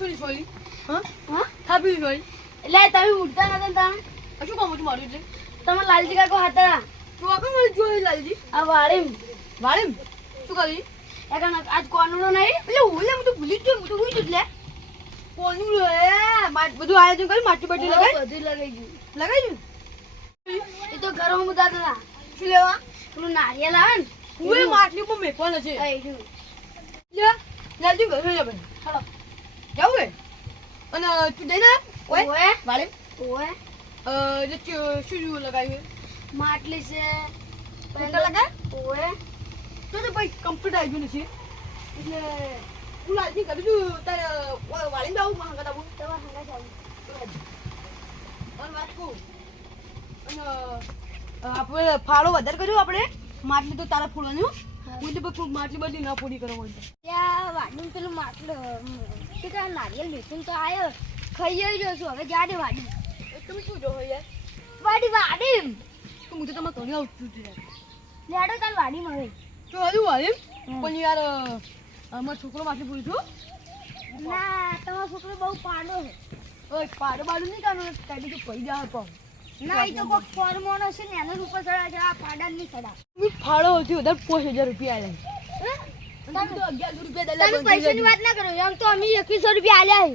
થોડી સોરી હા? હા? થાપી સોરી એટલે તમે ઉઠતા નતા તમે શું કામ હતું મારું એટલે? તમે લાલજી કાકો હતા તો આગળ મને જોઈ લાલજી? આ વાડીમ વાળે શું કરી? એ કારણે આજ કોનુનો નહીં? એટલે ઓલે હું તો ભૂલી જ ગયો હું તો ભૂલી જ એટલે. કોનું રે માટ બધું આયોજન કરી માટી બાટી લગાઈ? બધું લગાઈ ગયું. લગાઈ એ તો ઘરમાં મુદા હતા. શું લેવા? પેલું નારિયેલ આવે ને હું માટલી ઉપર મેકવાના છે. એ રહ્યું. લે જા ભાઈ ચાલો જાવું હે અને તું દઈ ના ઓય ઓએ વાળે ઓએ અ એટલે શું શું લગાવ્યું માટલી છે પેન્ડલ લગાય ઓએ તો તો ભાઈ કમ્પ્લીટ આવી ગયું નથી એટલે હું લાલજી કરું છું તારે વાળી જાવું માં હંગા ચાલુ અને વાત કહું અને આપણે ફાળો વધારે કર્યો આપણે માટલી તો તારા ફોડવાનું હું તો માટલી બધી ના પૂરી કરવા માંડતો ત્યાં પેલું માટલું શું કહેવાય નારિયેલ વેચીને તો આવ્યો ખાઈ આવી છું. હવે જાડે વાડી તમે શું જો યાર? વાડી વાડી તો હું તો તમે ઘણી આવતું છું લેડો તાર વાડી મળે તો હજુ વાડી પણ યાર અમાર છોકરો માટલી પૂરી છું ના તમારો છોકરો બહુ પાડો છે. ઓય પાડો બાડો નહીં કાનો કાઢી તો પડી જાય પણ. ના એ તો કોક ફોર્મોનો છે ને એનો ઉપર ચડા છે આ પાડા નહીં ચડા ફાળો હતી વધારે પાંચ હજાર રૂપિયા આલ્યા તમે પૈસાની વાત ના કરો એમ તો અમે એકવીસો રૂપિયા આલ્યા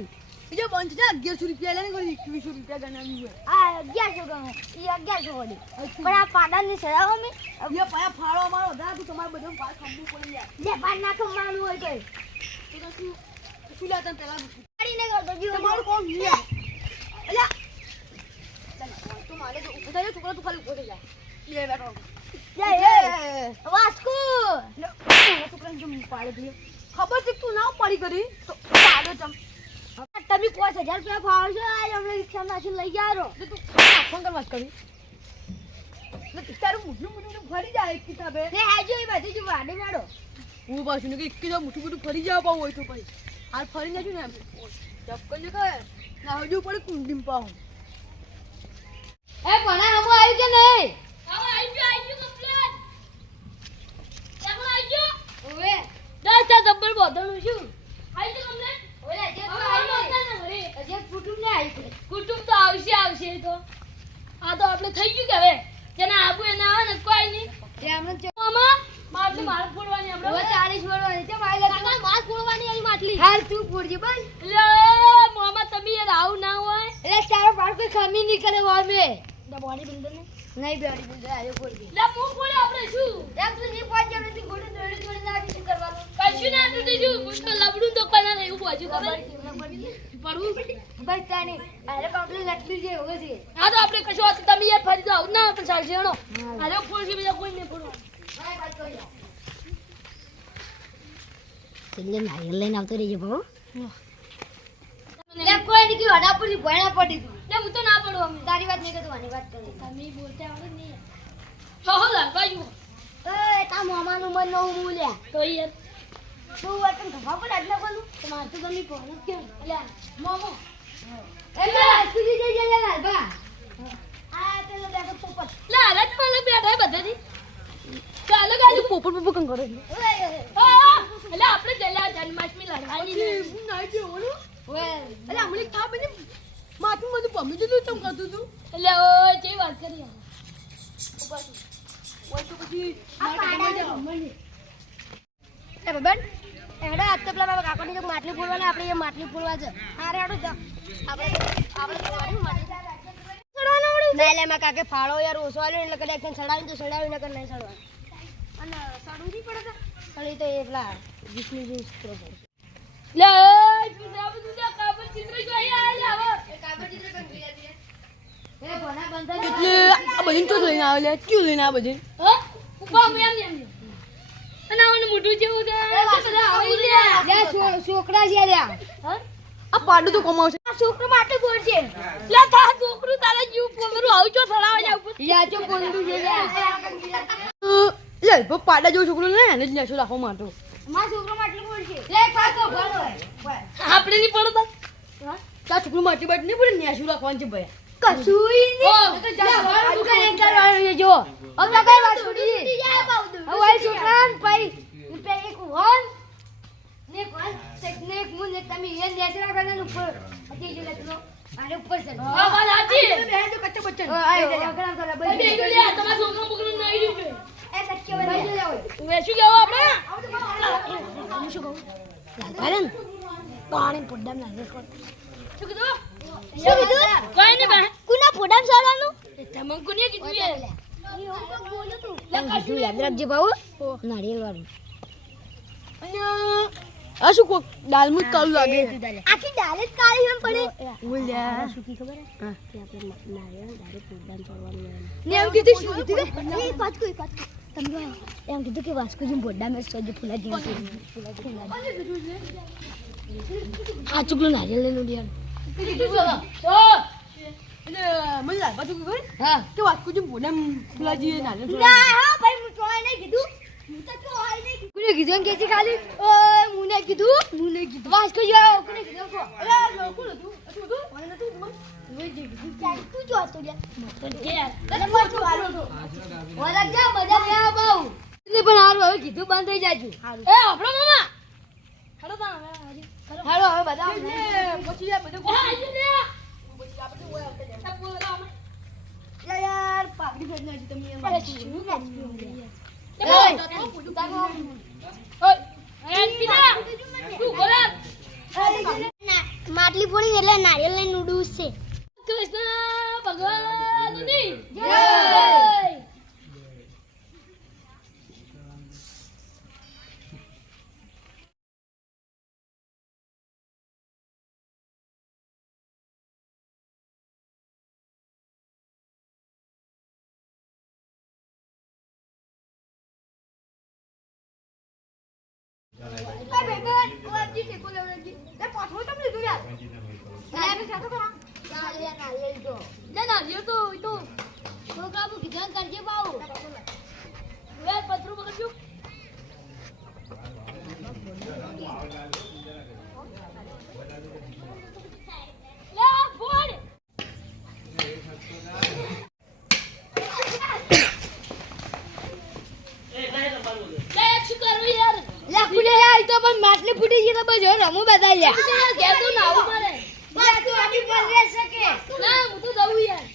બીજા બંધ છે અગિયારસો રૂપિયા આલ્યા ને એકવીસો રૂપિયા ગણાવ્યું હોય. આ અગિયારસો ગણો એ અગિયારસો વળી પણ આ પાડા નહીં ચડાવો અમે? પાયા ફાળો અમારો વધારે તો તમારે બધું ખંભું પડી જાય. ના હોય તો. તો તો શું શું લેતા પેલા પૂછ્યું? કરતો તમારું અલ્યા. તો મારે તો થાય છોકરો તું ખાલી ઊભો થઈ જા. બે લે વાસ્કુ. છોકરાને જેમ પાડે છે ખબર છે તું ના પડી કરી? તો પાડો તમ તમે પાંચ હજાર રૂપિયા ફાવો છો આ અમને રિક્ષા નાખી લઈ જાઓ. તો તું ફોન કરવા જ કરી તારું મોઢું મોઢું ફરી જાય કિતાબે. લે હાજો એ બાજુ જો વાડે વાડો હું પાછું ને કે એક કિલો મોટું મોટું ફરી જાવ પાવું હોય તો ભાઈ હાલ ફરી જશું ને ચક્કર ને કહે ના હજુ પડે કુંડીમ પાઉં. એ ભણા હમો આવ્યું કે નહીં ઓવે ઓલે જે તો આવી હજી કુટુંબ ને આવી કુટુંબ તો આવશે આવશે એ તો આ તો આપણે થઈ ગયું કે હવે જેને આબુ એને આવે ને કોઈ નહીં તે હમણાં ચો- મામા માટલી મારે ફોડવાની હવે આપણે તાળી છોડવાની છે મારી લગન કાકા માર ફોડવાની આવી માટલી એટલે મામા તમે યાર આવું ના હોય. એટલે તારો બાળ કોઈ ખામી નહીં કરે હોય મે બોડી બિલ્ડર ને. નહીં બેડી બિલ્ડર આવ્યો પૂરજી એટલે હું ફોડે આપણે શું? એમ તું નહીં પહોંચ જવાનું નથી ગોળી દોડી દોડી નાખી શું કરવાનું? કશું ના તૂટી જવું હું તો લબડું તો કોઈ એવું બાજુ ખબર? પડવું? ભાઈ તાની અરે બાપલે લટલી જે હોય છે. હા તો આપણે કશું હતું તમે યાર ફરી તો આવું ના ચાલશે હેડો. ફોડશે બીજા કોઈ નહીં ફોડવા સિંગલ નારિયેલ લઈને આવતો બહુ. લે કોઈ નહીં કે વાડા પડી ભણા પડી તું. ને હું તો ના પડું અમે તારી વાત નહીં કરતો આની વાત કરી. તમે બોલતા આવડે નહીં હો હો લાગવાયું એ તા મામાનું મન નો હું લ્યા તો યાર તું વાત તને ખબર પડે આટલા બોલું તમારે તો તમે ફોન જ કેમ એટલે મોમો. એટલે સુધી જઈ જઈ લાલ આ પેલો બેઠો પોપટ લે તો મને બેઠા બધાથી. ચાલો ગાલી પોપટ પોપટ કરે ઓય હા, એટલે આપણે જલ્યા જન્માષ્ટમી લડવાની હું નાઈ ગયો બોલું. અરે હમણાં ખા બને માથું મને પમી દીધું તમ કરતું તું. એટલે ઓ વાત કરી તો પછી આ પાડા. એ બબન એડો આજ તો પેલા કાકાની જો માટલી ફોડવાના આપણે એ માટલી ફોડવા છે. હા રે જા. આપણે આપણે માટલી ના લે મારા કાકે ફાળો યાર ઓછો આલ્યો એટલે કદાચ સડાવી તો સડાવી નકર નહીં સડવા અને સડવું નહીં પડે તો એ પેલા વિષ્ણુ જેવું ચિત્ર પડે તું જા, ચિત્ર જો. એ ચિત્ર પીલા એ ભણા બંધા એટલે આ બધી તો લઈને આવે લે ક્યું લઈને આ બધી? હા? ઊભા હું એમ એમ એમ. અને આવાનું મોઢું જેવું છો- છોકરા છે લ્યા. હા? આ પાડું તો કમાવશે આ છોકરો તારા છોકરું તારા જીવ પોમેરું આવું છો થડાવા જા યા ચો બોલતું છે લ્યા પાડા જેવો છોકરો ને એને જ નેસો રાખવા માટો. મારા છોકરો માટે પડશે લે કાકો ભણો આપણે નહીં પડતા. હા? છોકરો છોકરું માટી બાટી નહીં પડે નેસું રાખવાનું છે ભાઈ ઓ, નહીં તો જા ભરો દુકાન એક કરવાનું છે જો. હવે કઈ વાત છોડી હવે છોકરા ને ભાઈ પે એક વન ને એક વન ને એક મુને તમે એ નેચે રાખો ઉપર. હજી જો લેતો અરે ઉપર છે. હા વાત સાચી. તમે બેહી કચ્ચો બચ્ચો આ તો એ લબઈ બેગો લે તમારા છોકરા બોકરા નહીં રહ્યું કે એ કચ્ચો બની જાવ હવે શું કહેવું આપણે હું શું કહું લાલભાઈ પાણી પોડામ લાગે શું કીધું શું કીધું કઈ નહીં કુના પોડામ સાડાનું તમે કોને કીધું યાર યાદ રાખજે બાબુ નારિયેલ વાળું આ શું કોક દાલમું કાળું લાગે આખી દાળ જ કાળી એમ પડે બોલ્યા શું કી ખબર હે કે આપણે નારિયેળ ડાયરેક્ટ પોડામ ચડવાનું ને એમ કીધું શું કીધું એ વાત કોઈ વાત તમે એમ કીધું કે વાસ્કોજી પોડા મેં સોજો ફૂલા જેવું આ ચૂકલું નારિયેલ લેનું યાર તો ફુલાજી જો તો? યાર તો યાર એટલે મત વાળો તો ઓલા જા મજા લે આ બાઉ એટલે પણ હારું હવે કીધું બંધ થઈ જાજુ. એ આપણો મામા. હાલો તાણ હવે હાલો. હવે બધા પછી આ બધું યાર, યાર પાઘડી ફેરી નાખી તમે એમ. એ બોલ ઓય એ કીધા તું બોલા માટલી ફોડી એટલે નારિયેલ લઈને નુડુસ છે કૃષ્ણ ભગવાનની જય. લે ના લ્યો તો ઈ તો છોકરા કીધું કરજે બાઉ વે પથરું પકડજો લે આ ફોડ લે શું કરવું યાર લે ફૂટે યાર તો પણ માટલી ફૂટી ગઈ તો બસ હવે રમું બધા લ્યા. કે તું નાવું પડે. બસ તું આની પર રહે શકે ના હું તો દઉં યાર.